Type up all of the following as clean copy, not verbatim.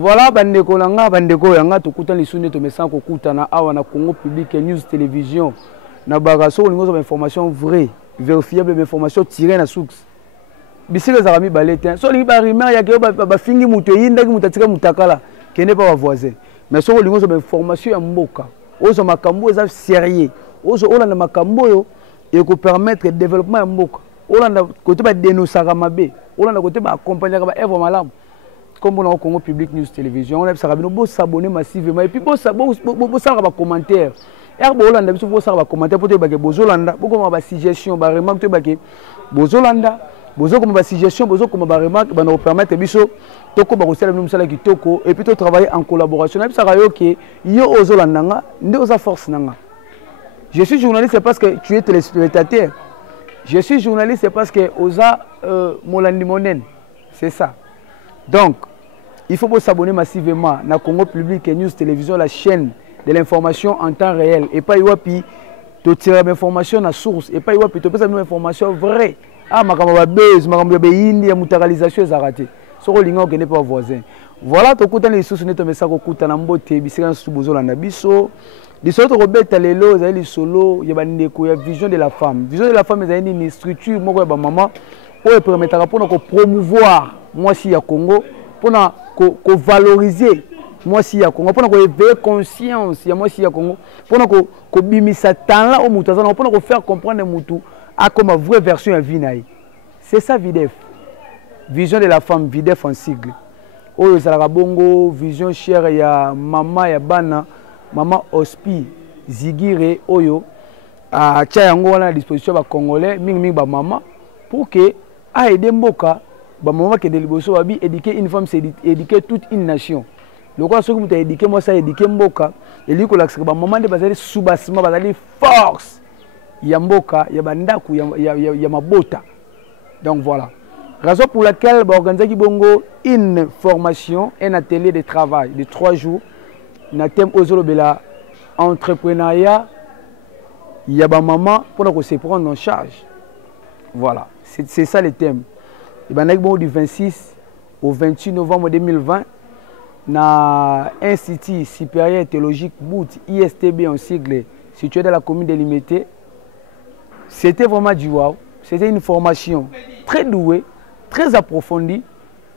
Voilà, bandeko langa, bandeko yanga, to kuta lisune to mesan ko kuta na awa na Congo Public News Télévision. Na bagaso on a information vraie, vérifiable, information tirée na source. Bisika za rami balete. So li ba rumeur ya ke ba fingi muto yinda ki mutatika mutakala, ke ne pas voisin. Mais so lingo so information ya mboka. Ozo makambo eza sérieux. Ozo olanda makambo yo et ko permettre le développement ya mboka. Olanda côté ba dénoncer mabe. Olanda côté ba accompagner ba œuvre malamu. Comme on a au Congo Public News Télévision, on a s'abonner massivement et puis on a commentaires. Et on a commentaires pour te bozolanda, beaucoup de suggestions, des remarques te bozolanda, bozo comme suggestions, bozo comme remarques, va nous permettre biso toko ba kosala nous sala kitoko et puis to travailler en collaboration. Et ça rayo que yo ozolanda nga, nde oza force nanga. Je suis journaliste c'est parce que tu es téléspectateur. Je suis journaliste c'est parce que oza molandi monen. C'est ça. Donc, il faut s'abonner massivement à Congo Public News Télévision, la chaîne de l'information en temps réel. Et pas y to tirer l'information à source. Et pas y to faire une information vraie. Ah, ma caméra buzz, ma caméra indi, mutualisation est raté. Ce que l'ingénieur n'est pas voisin. Voilà, tu écoutes les sources, tu mets ça au côté d'ambote, biscuit sous bozo la nabiso. Les autres rebelles talélo, ils les solo, il y a une vision de la femme. Vision de la femme, c'est une structure, moi, maman, pour permettre pour promouvoir. Moi si ya Congo pour valoriser moi si ya Congo pour éveiller conscience ya moi si ya Congo pour bimisa talent au mutazana pour faire comprendre mutu a comme vraie version ya vie naï. C'est ça VIDEF. Vision de la femme VIDEF en sigle. Oyo zalaka bongo vision chère ya mama ya bana mama Ospi Zigire oyo a tia yango wana à disposition ba congolais mingi ba mama pour que a aider mboka. Bah maman qui est de l'Iboso Wabi éduquer une femme c'est éduquer toute une nation. Le quoi ce que tu as éduqué moi ça éduquer mboka et lui que l'accès bah maman de bazali sous-bassement bazali force. Ya mboka ya bandaku ya mabota. Donc voilà. Raison pour laquelle bah organiser bongo une formation un atelier de travail de 3 jours na thème ozolobela entrepreneuriat ya ba maman pour qu'on se prendre en charge. Voilà, c'est ça le thème. Et ben, du 26 au 28 novembre 2020, na Institut supérieur théologique Bout, ISTB en sigle, situé dans la commune de Limité. C'était vraiment du wow. C'était une formation très douée, très approfondie.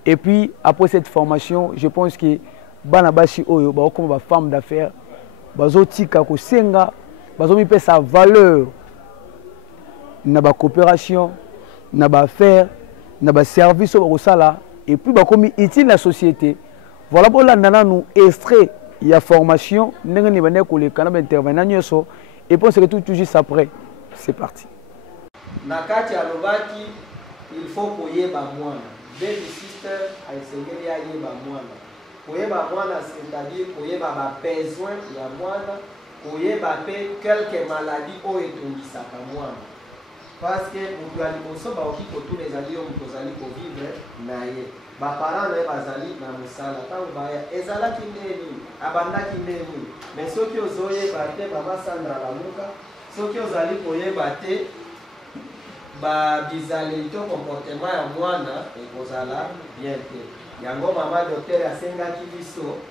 Et puis, après cette formation, je pense que Banabashi Oyo, comme femme d'affaires, Bazotika Kosenga, Bazomi paie sa valeur, na coopération, na affaires. Na ba service au sala et puis ba comme utile la société. Voilà pour là nous extrait il y a formation ndenge ni bane ko le kana intervenant nyoso et pense que tout juste après c'est parti. Na kati ya lobaki il faut koyeba mwana. Baby sister aisengeli ya yeba mwana. Koyeba mwana c'est-à-dire koyeba ba besoin ya mwana, koyeba pe quelques maladies o etungisaka mwana. Parce que nous allons tous les alliés pour vivre naïe. Ba parents les bazali na musala tant baya ezala kindeni abanda kindeni mais ceux qui ozoye bate mama Sandra Lamuka ceux qui ozali koye bate ba bizali to comportement ya mwana et kozala bien te yango mama docteur asenga kibiso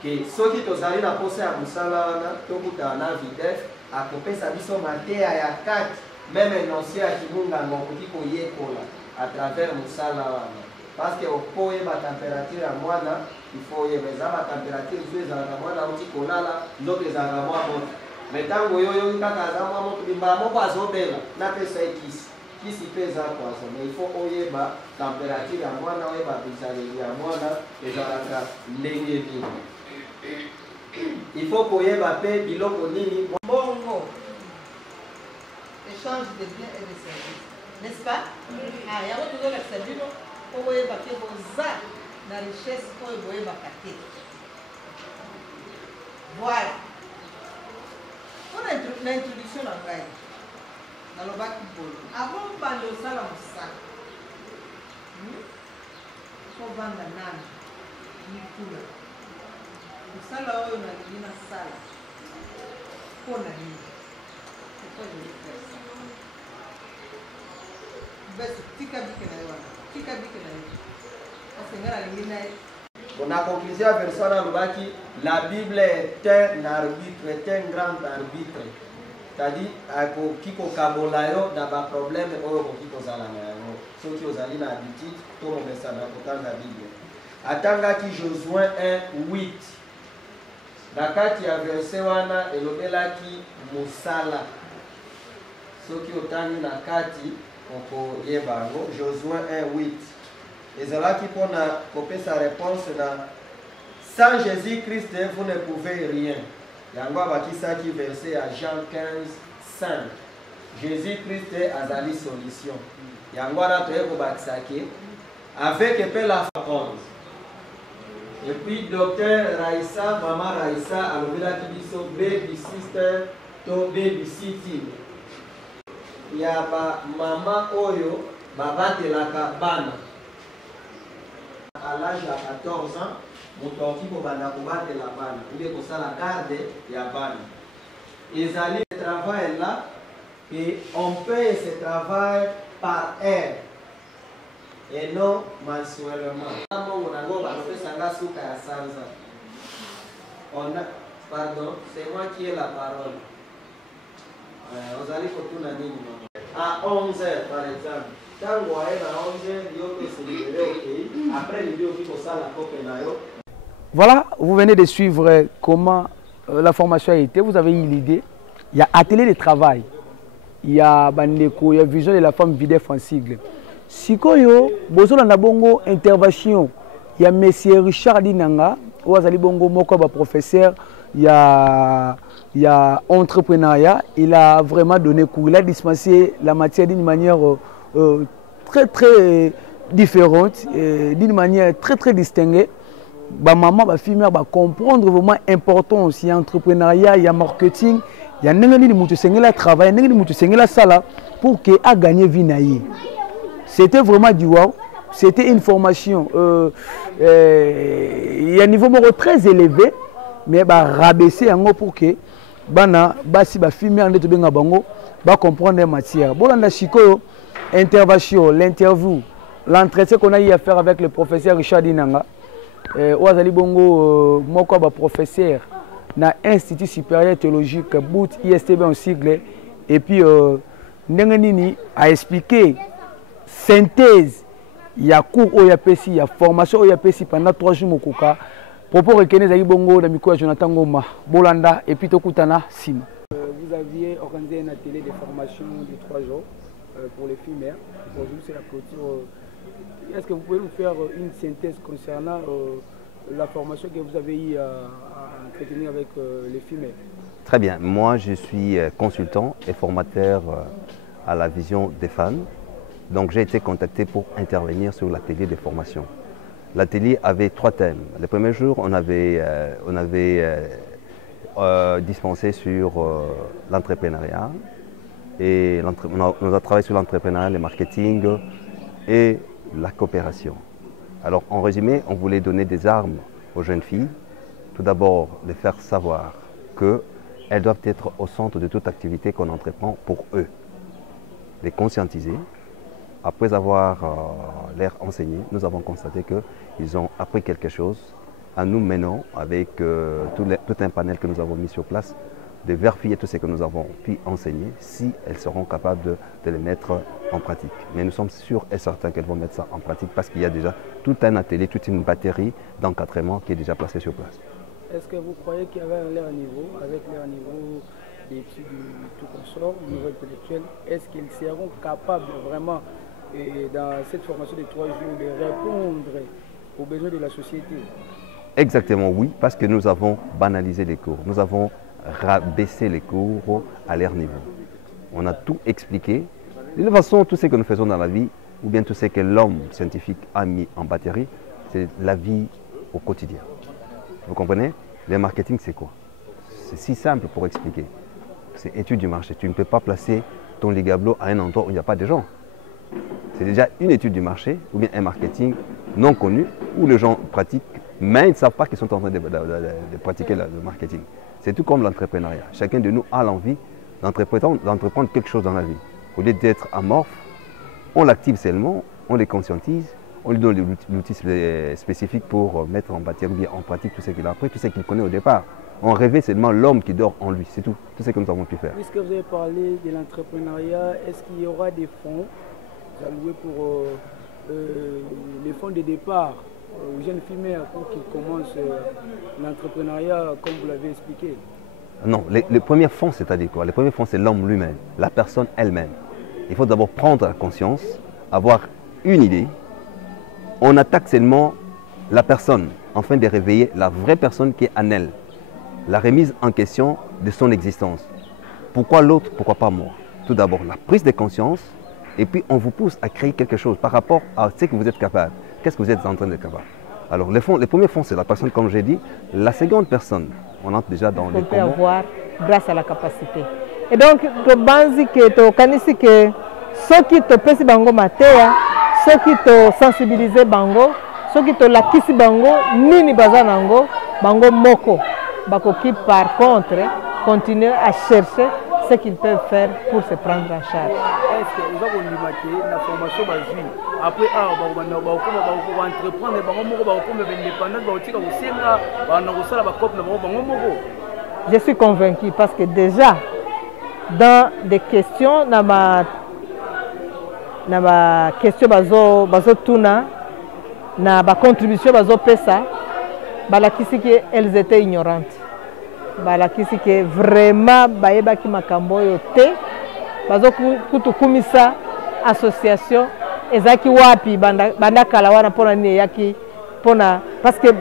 que ceux qui tozali na posa ya musala wana to kutana VIDEF akopesa biso matea ya 4 même énoncé à Kibunga ngokuti koyekola à travers musala wana parce que au poe ba température ya mwana il faut yebeza ba température zueza na mwana uti kolala ndoto za moto mais tango yoyo kaka za moto bimba moko azobela na pesa kisi pesa kwa so mais il faut oyeba température ya mwana oyeba bizali ya mwana ezalaka ndenge nini il faut koyeba pe biloko nini bongo échange de biens et de services, n'est-ce pas? Ah, il y a toujours le service pour vous évacuer vos arts, la richesse pour vous évacuer. Voilà. On a l'introduction dans le bail, dans le bac de bolo. Avant de parler au salon, il faut vendre la nana, il faut là. Le salon, on a dit la salle. Pour la vie. C'est quoi je vais faire ça? On a conclusion à version qui la Bible est un arbitre, est un grand arbitre. C'est-à-dire, qui ko kabolayo na ba problème oyo ko kiko zala na yango. Ceux qui ozali na habitude, to momesa na kotanga Bible. Atanga ki Josué 1:8. Na kati ya verset wana elobelaki musala. Ceux qui otangi na kati oko yebango Josué 1:8. Ezalaki pona kopesa réponse na sans Jésus-Christ vous ne pouvez rien. Yango abakisaki verset à Jean 15:5. Jésus-Christ azali solution. Yango wana toye kobakisaki avec epé la 11. Et puis docteur Raissa, maman Raissa alobelaki biso baby sister to baby sitting. Ya ba mama oyo babatelaka bana à l'âge de 14 ans. Moto qui peut banda combattre la bana, il est pour ça la garde ya bana. Ils allaient ce travail là et on paye ce travail par heure et non mensuellement. Pardon, c'est moi qui ai la parole. Vous allez pour tout l'année à 11 h par exemple. Quand vous allez à 11 h, il faut se libérer au pays. Après, il faut que ça la coque. Voilà, vous venez de suivre comment la formation a été. Vous avez eu l'idée. Il y a atelier de travail. Il y a Bandeko, il y a vision de la femme vidéo en sigle. Sikoyo, Bozola Nabongo, intervention. Il y a monsieur Richard Dinanga, Ouazali Bongo Moko, professeur. Il y a entrepreneuriat. Il a vraiment donné cours. Il a dispensé la matière d'une manière très différente, d'une manière très distinguée. Ba maman ba fille ba comprendre vraiment important aussi entrepreneuriat, il y a marketing, il y a n'engani ni mutu sengela travail, n'engani ni mutu sengela sala pour que a gagner vie naïe. C'était vraiment du wow, c'était une formation il y a un niveau très élevé mais ba rabaisser yango pour que bana basi ba fille ande to benga bango ba comprendre les matières. Bolanda chiko intervention, l'interview, l'entretien qu'on a eu à faire avec le professeur Richard Dinanga. Ouazali Bongo moko ba professeur na Institut supérieur théologique bout ISTB en sigle et puis Nenganini a expliqué synthèse il y a cours au yapesi il y a formation au yapesi pendant 3 jours mokoka propos rekenez zali bongo na miko ya Jonathan Ngoma Bolanda et puis tokutana Sima. Vous aviez organisé un atelier de formation de 3 jours pour les filles mères. Aujourd'hui c'est la clôture. Est-ce que vous pouvez nous faire une synthèse concernant la formation que vous avez eu à entretenir avec les filles? Très bien. Moi, je suis consultant et formateur à la vision des fans. Donc, j'ai été contacté pour intervenir sur l'atelier de formation. L'atelier avait 3 thèmes. Le premier jour, on avait dispensé sur l'entrepreneuriat. Et on a travaillé sur l'entrepreneuriat, le marketing et la coopération. Alors en résumé, on voulait donner des armes aux jeunes filles. Tout d'abord, les faire savoir qu'elles doivent être au centre de toute activité qu'on entreprend pour eux. Les conscientiser. Après avoir leur enseigné, nous avons constaté qu'ils ont appris quelque chose. À nous menons avec tout un panel que nous avons mis sur place, de vérifier tout ce que nous avons pu enseigner, si elles seront capables de les mettre en pratique. Mais nous sommes sûrs et certains qu'elles vont mettre ça en pratique parce qu'il y a déjà tout un atelier, toute une batterie d'encadrement qui est déjà placée sur place. Est-ce que vous croyez qu'il y avait leur niveau, avec leur niveau d'études tout consort, au niveau intellectuel, est-ce qu'ils seront capables vraiment, dans cette formation de 3 jours, de répondre aux besoins de la société? Exactement, oui, parce que nous avons banalisé les cours. Nous avons rabaisser les cours à leur niveau. On a tout expliqué. De toute façon, tout ce que nous faisons dans la vie, ou bien tout ce que l'homme scientifique a mis en batterie, c'est la vie au quotidien. Vous comprenez? Le marketing, c'est quoi? C'est si simple pour expliquer. C'est étude du marché. Tu ne peux pas placer ton ligablo à un endroit où il n'y a pas de gens. C'est déjà une étude du marché, ou bien un marketing non connu, où les gens pratiquent, mais ils ne savent pas qu'ils sont en train de pratiquer le marketing. C'est tout comme l'entrepreneuriat. Chacun de nous a l'envie d'entreprendre quelque chose dans la vie. Au lieu d'être amorphe, on l'active seulement, on les conscientise, on lui donne l'outil spécifique pour mettre en pratique tout ce qu'il a appris, tout ce qu'il connaît au départ. On rêvait seulement l'homme qui dort en lui, c'est tout ce que nous avons pu faire. Puisque vous avez parlé de l'entrepreneuriat, est-ce qu'il y aura des fonds alloués pour les fonds de départ aux jeunes filles pour qu'ils commencent l'entrepreneuriat comme vous l'avez expliqué? Non, les premiers fonds, c'est-à-dire quoi? Les premiers fonds, c'est l'homme lui-même, la personne elle-même. Il faut d'abord prendre la conscience, avoir une idée. On attaque seulement la personne, afin de réveiller la vraie personne qui est en elle. La remise en question de son existence. Pourquoi l'autre, pourquoi pas moi? Tout d'abord, la prise de conscience, et puis on vous pousse à créer quelque chose par rapport à ce que vous êtes capable. Qu'est-ce que vous êtes en train de capable? Alors, les premiers fonds, c'est la personne, comme j'ai dit. La seconde personne, on entre déjà dans les peut avoir grâce à la capacité. Et donc, tu banzi que tu kanisi que ceux qui te pesi bango matea, ceux qui te sensibilisent bango, ceux qui te lakisi bango, nini bazanango, bango moko. Bakoki par contre continuer à chercher ce qu'ils peuvent faire pour se prendre en charge. Est-ce que vous avez limité la formation basée après je suis convaincu parce que déjà dans des questions na question bazo tuna na ba contribution bazo pesa balakisi que elles étaient ignorantes. Balakisi que vraiment bayebaki makambo yo te. Bazo kutukumisa association ezaki wapi banda kala wana pona ni yaki pona parce que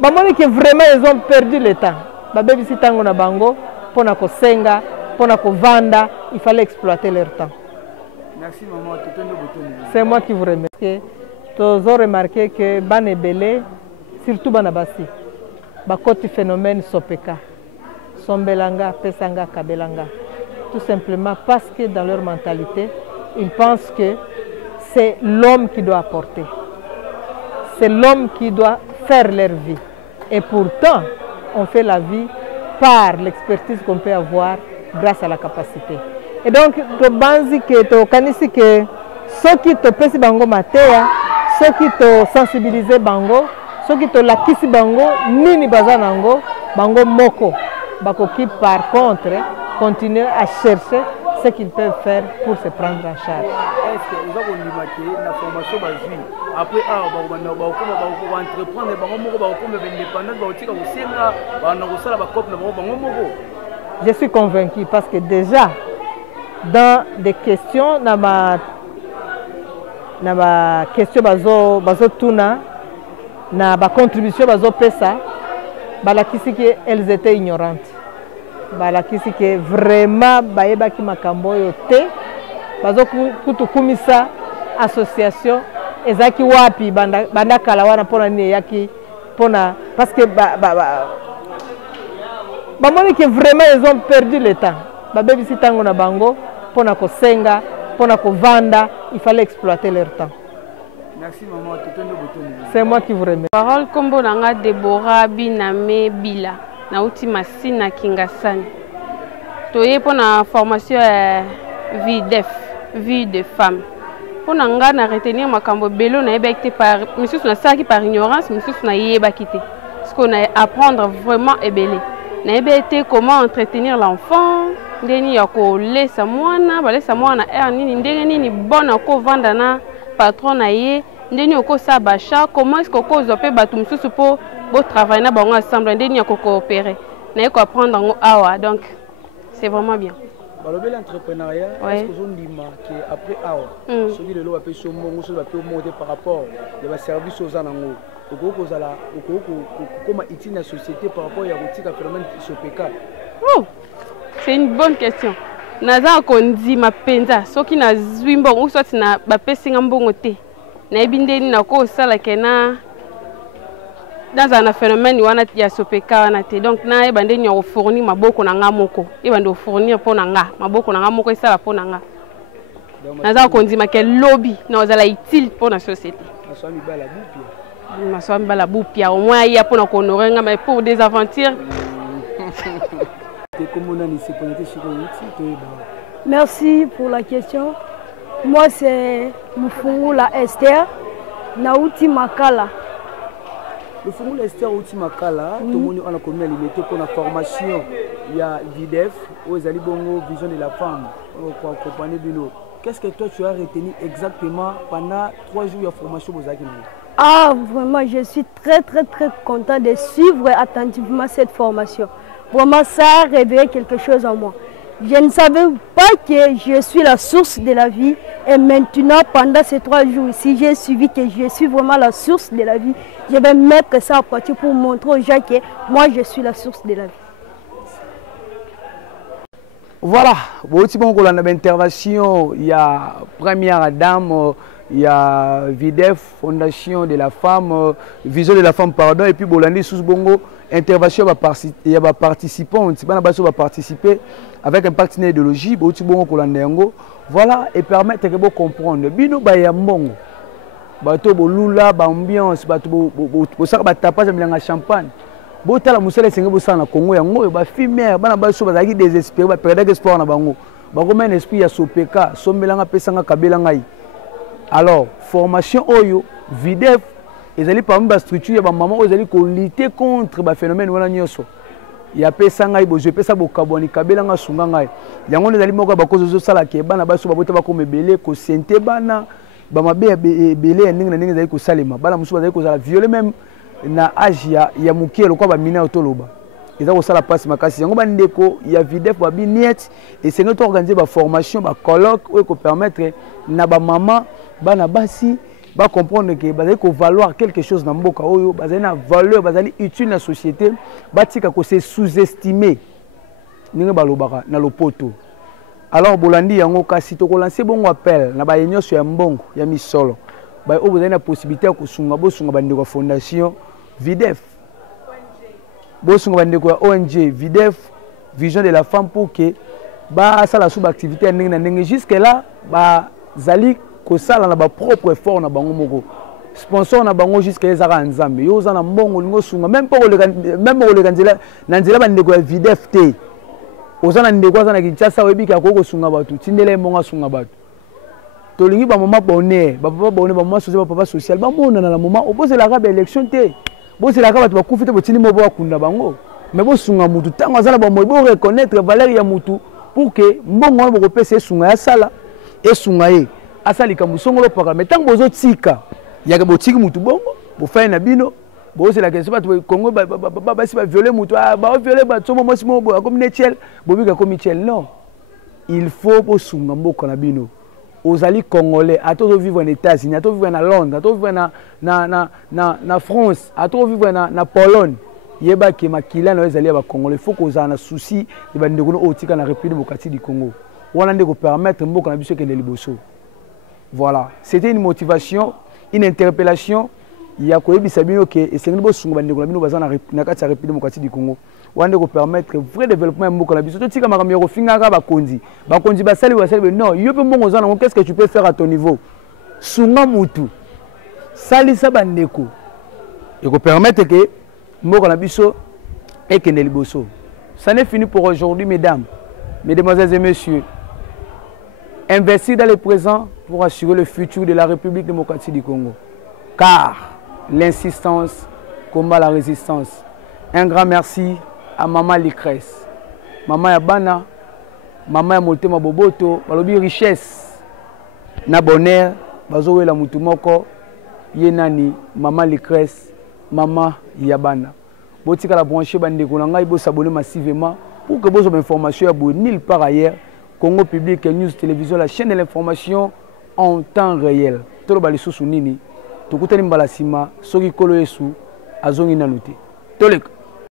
bamoni que vraiment ils ont perdu le temps. Babebisi tango na bango pona ko senga, pona ko vanda, il fallait exploiter leur temps. Merci maman, c'est moi qui vous remercie. Vous avez remarqué que Banebele, surtout Banabasi, bakoti phénomène Sopeka, Sombelanga, Pesanga, Kabelanga. Tout simplement parce que dans leur mentalité, ils pensent que c'est l'homme qui doit apporter. C'est l'homme qui doit faire leur vie. Et pourtant, on fait la vie par l'expertise qu'on peut avoir grâce à la capacité. Et donc, tu banzi que tu kanisi que ceux qui te pesi bango matea, ceux qui te sensibilisent bango, ceux qui te lakisi bango, nini bazanango, bango moko. Bakoki par contre continuer à chercher ce qu'ils peuvent faire pour se prendre en charge. Est-ce que vous avez limité la formation basée après je suis convaincu parce que déjà dans des questions na question bazo tuna na ba contribution bazo pesa balakisi que elles étaient ignorantes. Balakisi que vraiment bayebaki makambo yo te. Bazo kutukumisa association ezaki wapi banda kala wana pona ni yaki pona parce que bamoni que vraiment ils ont perdu le temps. Babebisi tango na bango pona ko senga, pona ko vanda, il fallait exploiter leur temps. Merci maman, c'est moi qui vous remercie. Parole kombo nanga Deborah Biname Bila na uti masina Kingasani. Toye pona formation vie de femme. Pona nga na retenir makambo belo na yebaki par monsieur na saki par ignorance, monsieur na yebaki te. Ce qu'on a apprendre vraiment ebelé. Na yebete comment entretenir l'enfant, ndeni ya ko lesa mwana, balesa mwana nini ndenge nini bona ko vanda na patron na ye, ndeni oko sa bacha, comment est-ce qu'on zope batu msusu po bo travailler na bango ensemble, ndeni ya ko coopérer. Na yeko apprendre ngo awa, donc c'est vraiment bien. L'entrepreneuriat, est-ce que vous dites qu'après awa, celui de l'eau a pu se monter par rapport à service aux anangos? Comment est-il la société par rapport à la phénomène Sopeka? C'est une bonne question. Naza kondi mapenza soki na zwimbo ou soit na bapesinga mbongo te. Na ebindeni na ko sala kena dans un phénomène wana ya Sopeka wana te. Donc na ebandeni ya fournir maboko na nga moko. Ebando fournir po na nga maboko na nga moko esala po na nga. Naza kondi ma quel lobby na ozala utile pour la société. Au moins il y a pour nous honorer mais pour des aventures. Merci pour la question. Moi, c'est Mufungula Esther, Nauti Makala. Mufungula Esther, Nauti Makala, tout le monde a commis à limiter pour la formation. Il y a VIDEF, aux Alibongo, Vision de la femme, pour accompagner Bilo. Qu'est-ce que toi tu as retenu exactement pendant 3 jours de formation aux Akina? Ah, vraiment, je suis très content de suivre attentivement cette formation. Vraiment, ça a réveillé quelque chose en moi. Je ne savais pas que je suis la source de la vie. Et maintenant, pendant ces 3 jours, si j'ai suivi que je suis vraiment la source de la vie, je vais mettre ça à pratique pour montrer aux gens que moi, je suis la source de la vie. Voilà, bon, intervention, il y a Première Dame, il y a VIDEF, Fondation de la Femme, Vision de la Femme, pardon, et puis Bolandi sous Bongo, intervention, il y a des participants, on va participer avec un partenaire idéologie, voilà, et permettre de comprendre. Bino Bayambongo, bateau Bolula, ambiance, bateau tapage de champagne. Botala musala senga bosana na Congo yango ba fimère bana ba so bazaki désespéré ba perdre espoir na bango ba comme un esprit ya sopeka sombelanga pesanga kabela ngai. Alors formation oyo VIDEF ezali parmi ba structure ya ba maman ezali ko lutter contre ba phénomène wana nyoso ya pesanga ibo je pesa bo kaboni kabela nga sunga ngai yango ezali moko ba kozo zo sala ke bana ba so ba bota ba ko mebele ko sente bana ba mabe belé ndenge na ndenge ezali ko salema bana musu bazali ko sala violer même na âge ya mukie lokwa ba mina otoloba eza ko sala passe makasi yango ba ndeko ya VIDEF ba biniet et c'est notre organiser ba formation ba colloque ou ko permettre na ba maman bana basi ba comprendre que bazali ko valoir quelque chose na mboka oyo bazali na valeur bazali utile na société batika ko se sous-estimer ninga balobaka na lopoto. Alors bolandi yango kasi to ko lancer bongo appel na ba yenyo ya mbongo ya misolo ba o bazali na possibilité ko sunga bo sunga bande ko fondation VIDEF bosunga bande ko ONG VIDEF Vision de la Femme pour que ba sala sous activité ndenge na ndenge jusque là ba zali ko sala na ba propre effort na bango moko sponsor na bango jusque ezaka nzambe yo za na mbongo lingo sunga même pas le kanzela na nzela bande ko VIDEF te ozana ndeko za na Kinshasa webika ko sunga batu tindele mbonga sunga batu tolingi ba mama bonheur ba papa bonheur ba mama social ba papa social ba mona na la moment opose la rabe élection te bosi la rabe ba kufite botini mo ba kunda bango mais bo sunga mutu tango azala ba mo bo reconnaître valeur ya mutu pour que mbongo bo ko pesa sunga ya sala et sunga ye asali ka musongolo paka mais tango bozo tika ya ka botiki mutu bongo bo fa na bino bosi la question ba Congo ba si ba violer mutu ba violer ba tsomo mo simo bo comme Michel bo bika comme Michel non il faut bo sunga mboko na bino aux alliés congolais, à tous vivre en États-Unis, à tous vivre en Londres, à tous vivre en France, à tous vivre en Pologne. Il y a des gens qui sont congolais. Il faut qu'on ait un souci de la République démocratique du Congo. On a permettre de voilà. C'était une motivation, une interpellation. Il y a des gens qui sont la République démocratique du Congo. On doit permettre vrai développement de la vie. Tout comme Ramiro Fingaga Bakondi. Bakondi basali basali non, il y a pas qu'est-ce que tu peux faire à ton niveau. Sunga mutu. Sali sabandeko. Il faut permettre que moko na biso et que neliboso. Ça n'est fini pour aujourd'hui mesdames, mesdemoiselles et messieurs. Investir dans le présent pour assurer le futur de la République démocratique du Congo. Car l'insistance combat la résistance. Un grand merci à Maman Licresse, Maman Yabana, Maman Yamotema Boboto, balobi richesse, na bonheur, bazowe la mutumoko, yenani, Maman Licresse, Maman Yabana. Botika la branche bandeko nanga ibo s'abonner massivement pour que vos informations soient nulle part ailleurs. Congo Public News Télévision, la chaîne de l'information en temps réel. Tolo balisu sunini, tokutani mbalasima, soki kolo yesu, azongi naluti. Tolek.